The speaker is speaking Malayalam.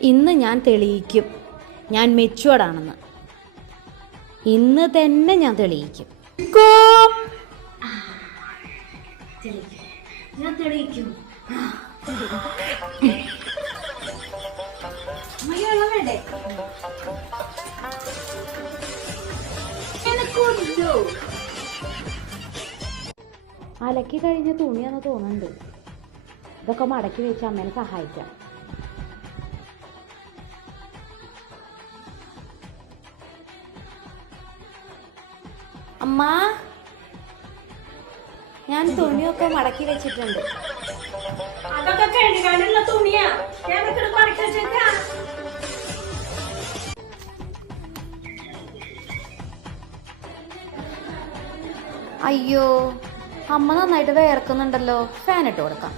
ഇന്ന് ഞാൻ തെളിയിക്കും ഞാൻ മെച്ചുവേർഡാണെന്ന്. ഇന്ന് തന്നെ ഞാൻ തെളിയിക്കും. ഞാൻ തെളിയിക്കും. അലക്കി കഴിഞ്ഞ തുണിയാന്ന് തോന്നുന്നുണ്ട്. ഇതൊക്കെ മടക്കി വെച്ച് അമ്മേനെ സഹായിക്കാം. അമ്മ, ഞാൻ തുണിയൊക്കെ മടക്കി വെച്ചിട്ടുണ്ട്. അതൊക്കെ കഴുകാനുള്ള തുണിയാ. ഞാനൊക്കെ മടക്കി വെച്ചേക്കാം. അയ്യോ, അമ്മ നന്നായിട്ട് വേർക്കുന്നുണ്ടല്ലോ. ഫാൻ ഇട്ട് കൊടുക്കാം.